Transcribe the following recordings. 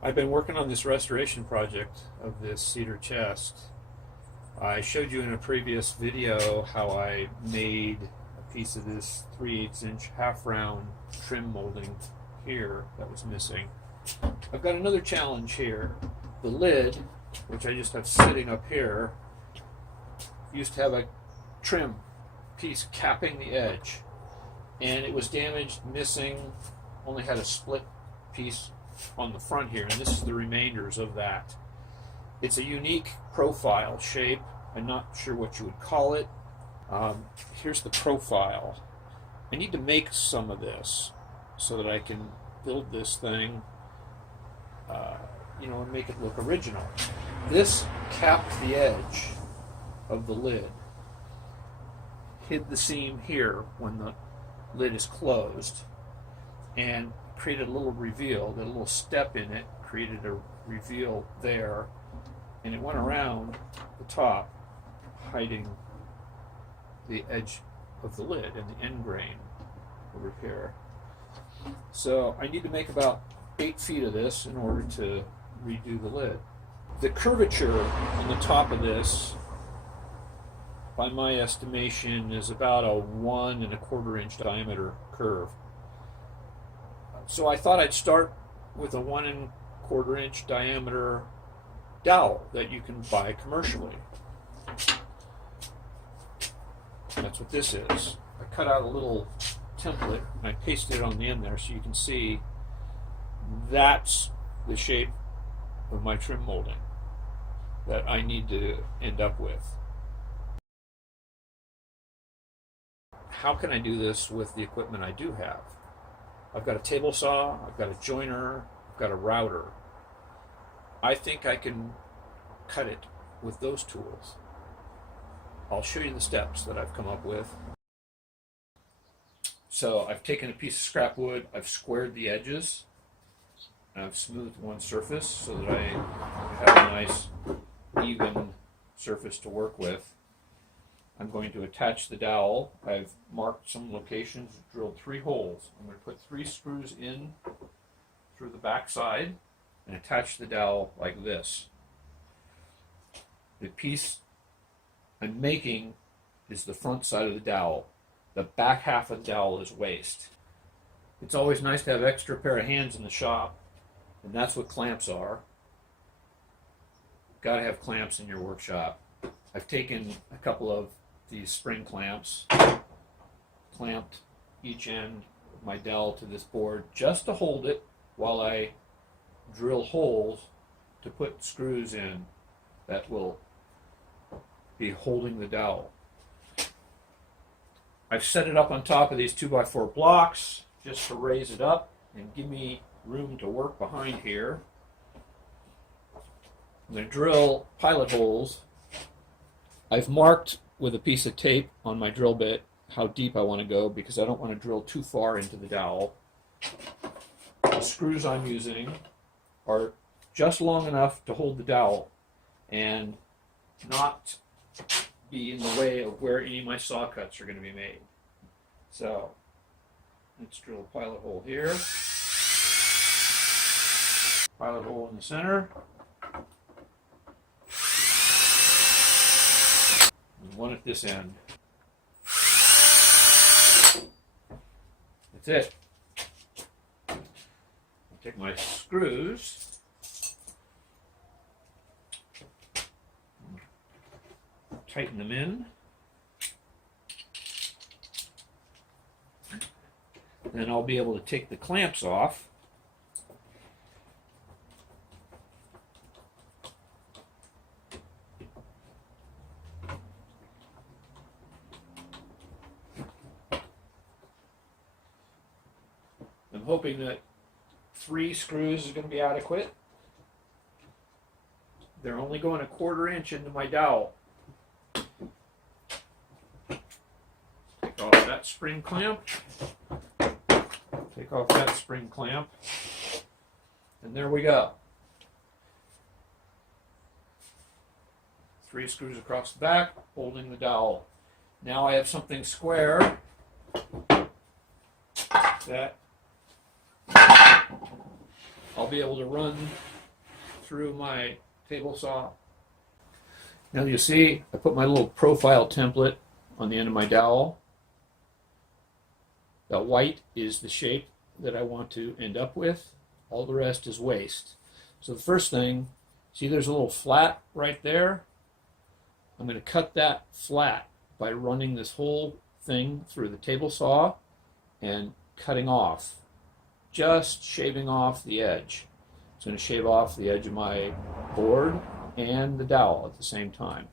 I've been working on this restoration project of this cedar chest. I showed you in a previous video how I made a piece of this 3/8 inch half round trim molding here that was missing. I've got another challenge here. The lid, which I just have sitting up here, used to have a trim piece capping the edge, and it was damaged, missing, only had a split piece on the front here, and this is the remainders of that. It's a unique profile shape. I'm not sure what you would call it. Here's the profile. I need to make some of this so that I can build this thing, and make it look original. This capped the edge of the lid, hid the seam here when the lid is closed, and created a little reveal. The little step in it created a reveal there, and it went around the top, hiding the edge of the lid and the end grain over here. So I need to make about 8 feet of this in order to redo the lid. The curvature on the top of this, by my estimation, is about a 1 1/4 inch diameter curve. So I thought I'd start with a 1 1/4 inch diameter dowel that you can buy commercially. That's what this is. I cut out a little template and I pasted it on the end there so you can see that's the shape of my trim molding that I need to end up with. How can I do this with the equipment I do have? I've got a table saw, I've got a joiner, I've got a router. I think I can cut it with those tools. I'll show you the steps that I've come up with. So I've taken a piece of scrap wood, I've squared the edges, and I've smoothed one surface so that I have a nice even surface to work with. I'm going to attach the dowel. I've marked some locations, drilled 3 holes. I'm going to put 3 screws in through the back side and attach the dowel like this. The piece I'm making is the front side of the dowel. The back half of the dowel is waste. It's always nice to have an extra pair of hands in the shop, and that's what clamps are. Got to have clamps in your workshop. I've taken a couple of these spring clamps, clamped each end of my dowel to this board just to hold it while I drill holes to put screws in that will be holding the dowel. I've set it up on top of these 2x4 blocks just to raise it up and give me room to work behind here. I'm going to drill pilot holes. I've marked with a piece of tape on my drill bit how deep I want to go because I don't want to drill too far into the dowel. The screws I'm using are just long enough to hold the dowel and not be in the way of where any of my saw cuts are going to be made. So let's drill a pilot hole here, pilot hole in the center, and one at this end. That's it. I'll take my screws, tighten them in, then I'll be able to take the clamps off. I'm hoping that 3 screws is going to be adequate. They're only going 1/4 inch into my dowel. Take off that spring clamp. Take off that spring clamp. And there we go. 3 screws across the back, holding the dowel. Now I have something square that I'll be able to run through my table saw. Now you see I put my little profile template on the end of my dowel. The white is the shape that I want to end up with. All the rest is waste. So the first thing, see there's a little flat right there? I'm going to cut that flat by running this whole thing through the table saw and cutting off, just shaving off the edge. It's going to shave off the edge of my board and the dowel at the same time.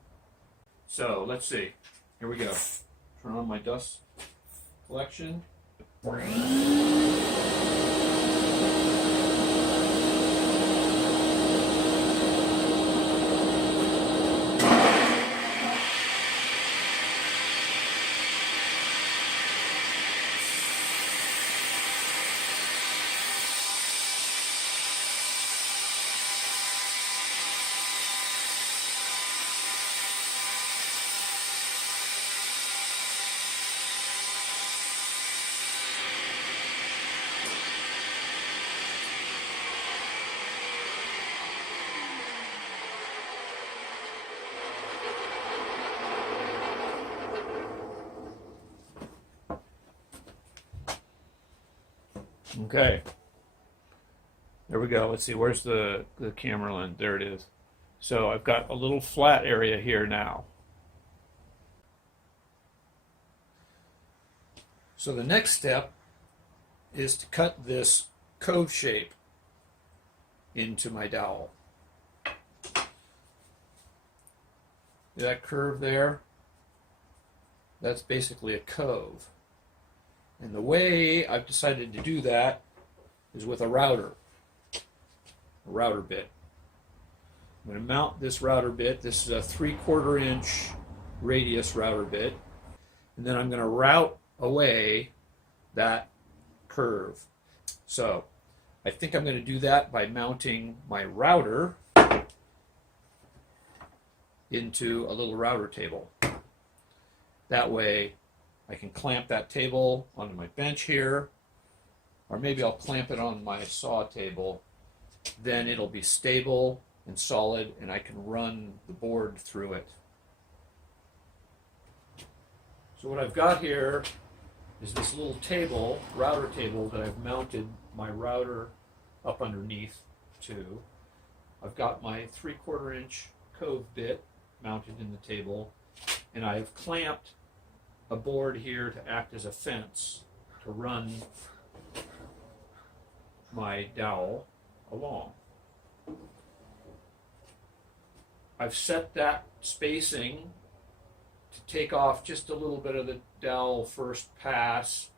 So let's see. Here we go. Turn on my dust collection. Okay, there we go. Let's see, where's the camera lens? There it is. So I've got a little flat area here now. So the next step is to cut this cove shape into my dowel. That curve there, that's basically a cove. And the way I've decided to do that is with a router bit. I'm going to mount this router bit. This is a 3/4 inch radius router bit. And then I'm going to route away that curve. So I think I'm going to do that by mounting my router into a little router table. That way I can clamp that table onto my bench here, or maybe I'll clamp it on my saw table. Then it'll be stable and solid, and I can run the board through it. So what I've got here is this little table, router table, that I've mounted my router up underneath to. I've got my 3/4 inch cove bit mounted in the table, and I've clamped a board here to act as a fence to run my dowel along. I've set that spacing to take off just a little bit of the dowel first pass.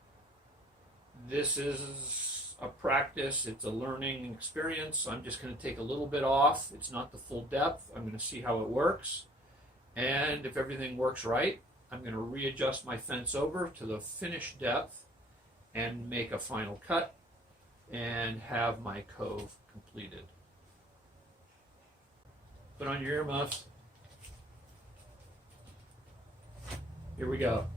This is a practice, it's a learning experience. I'm just going to take a little bit off. It's not the full depth. I'm going to see how it works. And if everything works right, I'm going to readjust my fence over to the finished depth and make a final cut and have my cove completed. Put on your earmuffs. Here we go.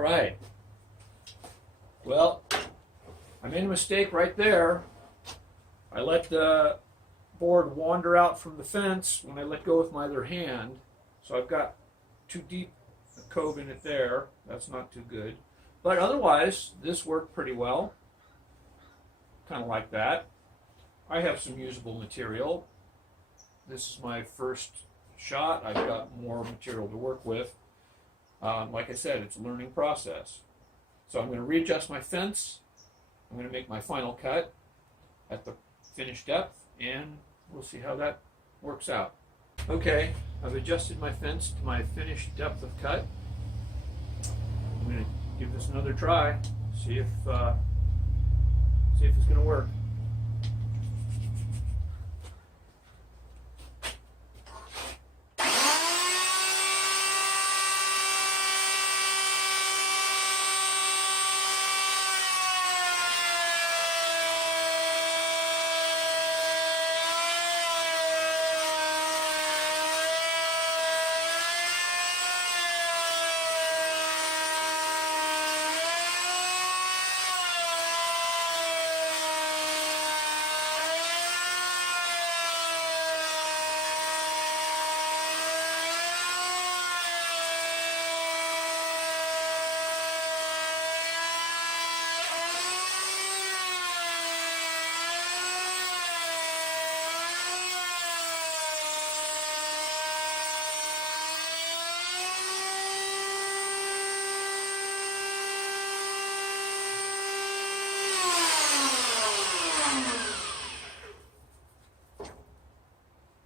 Right. Well, I made a mistake right there. I let the board wander out from the fence when I let go with my other hand. So I've got too deep a cove in it there. That's not too good. But otherwise, this worked pretty well. Kind of like that. I have some usable material. This is my first shot. I've got more material to work with. Like I said, it's a learning process. So I'm going to readjust my fence I'm going to make my final cut at the finished depth, and we'll see how that works out. Okay, I've adjusted my fence to my finished depth of cut. I'm going to give this another try, see if it's going to work.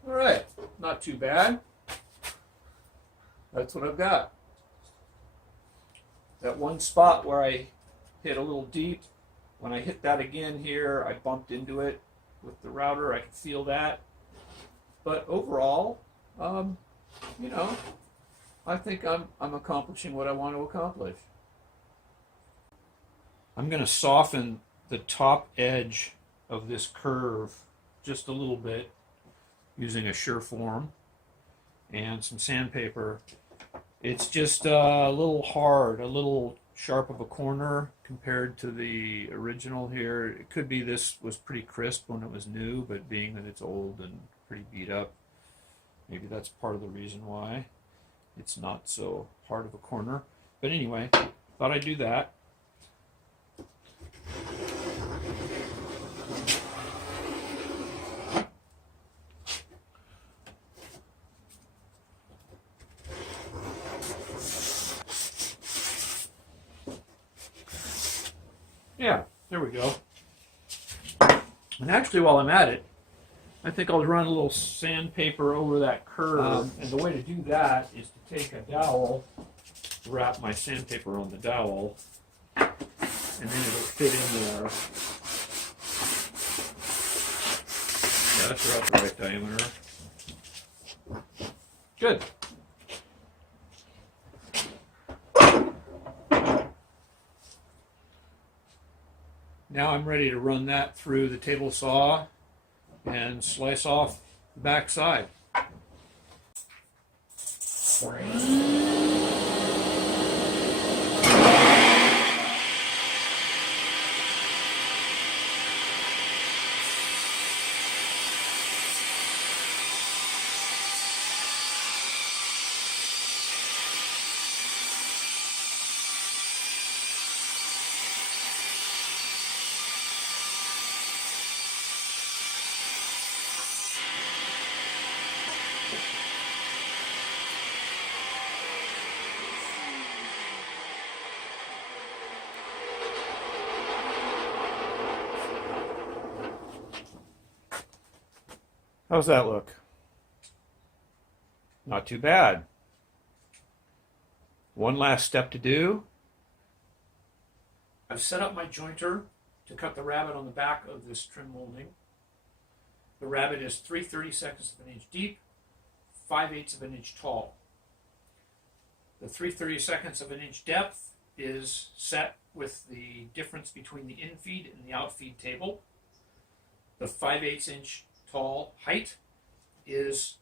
Alright, not too bad. That's what I've got. That one spot where I hit a little deep, when I hit that again here, I bumped into it with the router. I could feel that. But overall, you know, I think I'm accomplishing what I want to accomplish. I'm going to soften the top edge of this curve just a little bit using a Surform and some sandpaper. It's just a little hard, a little sharp of a corner compared to the original here. It could be this was pretty crisp when it was new, but being that it's old and pretty beat up, maybe that's part of the reason why it's not so hard of a corner. But anyway, thought I'd do that. Yeah, there we go. And actually, while I'm at it, I think I'll run a little sandpaper over that curve. And the way to do that is to take a dowel, wrap my sandpaper on the dowel, and then it'll fit in there. Yeah, that's about the right diameter. Good. Now I'm ready to run that through the table saw and slice off the back side. How's that look? Not too bad. One last step to do. I've set up my jointer to cut the rabbet on the back of this trim molding. The rabbet is 3/32 of an inch deep, 5/8 of an inch tall. The 3/32 of an inch depth is set with the difference between the infeed and the outfeed table. The 5/8 inch tall height is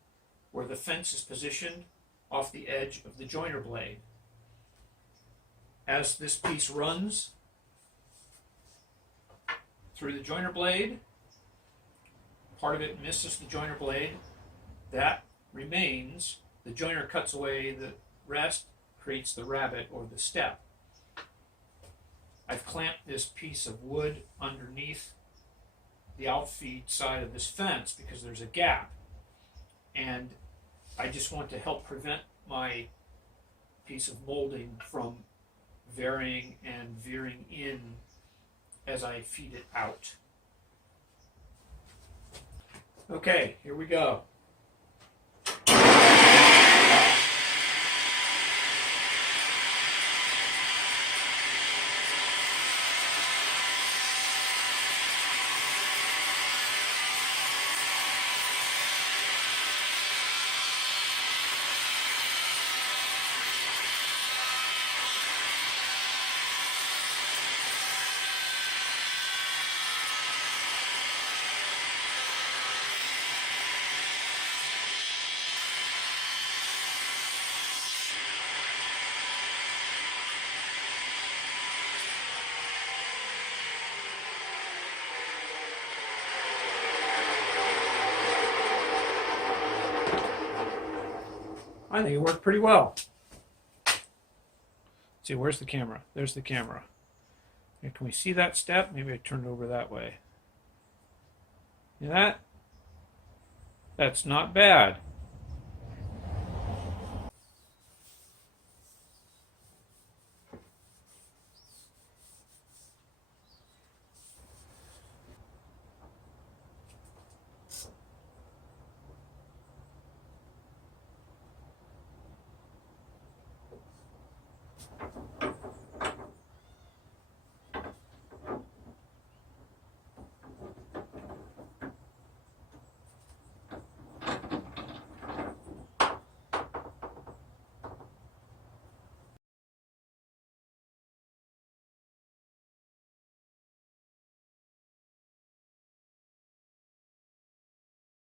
where the fence is positioned off the edge of the joiner blade. As this piece runs through the joiner blade, part of it misses the joiner blade. That remains. The joiner cuts away the rest, creates the rabbet or the step. I've clamped this piece of wood underneath the outfeed side of this fence because there's a gap, and I just want to help prevent my piece of molding from varying and veering in as I feed it out. Okay, here we go. I think it worked pretty well. Let's see, where's the camera? There's the camera. Okay, can we see that step? Maybe I turned over that way. See that? That's not bad.